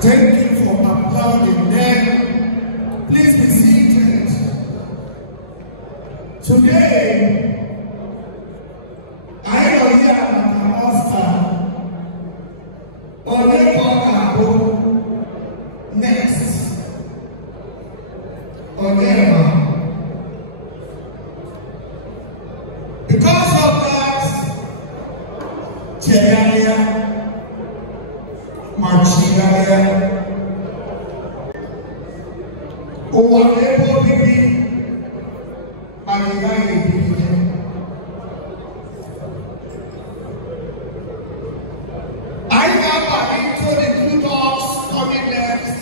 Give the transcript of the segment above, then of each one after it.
Thank you for applauding them. Please be seated. Today, I am here at an Oscar. Next. Because of that, Chegalia, Marchigalia, Owanepo Bibi, Marigaye Bibi. I have into the two dogs coming next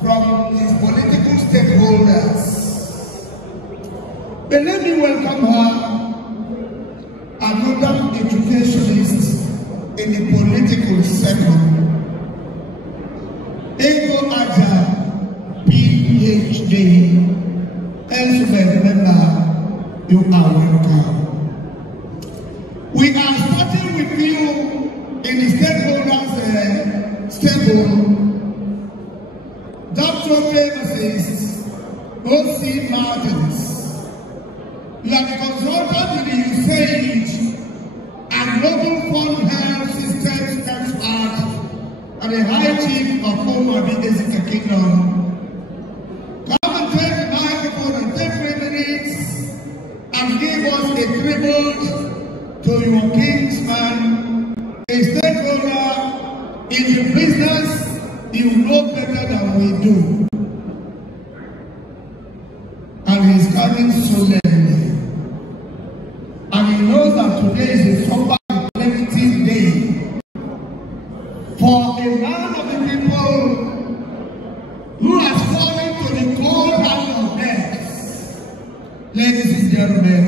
from his political stakeholders. But let me welcome her, another educationist in the political sector. Ego Aja, PhD, Elizabeth member, you are welcome. We are starting with you in the stakeholders' stable. Dr. Premises, O.C. Martins. You are the consultant to the USAID and Global Fund Health Systems expert and the High Chief of Omabi Ezika Kingdom. Come and take the microphone and take 3 minutes and give us a tribute to your kinsman, a stakeholder in the business you know better than we do. And he's coming solemnly. And he knows that today is a somber reflective day for a man of the people who has fallen to the cold hand of death. Ladies and gentlemen,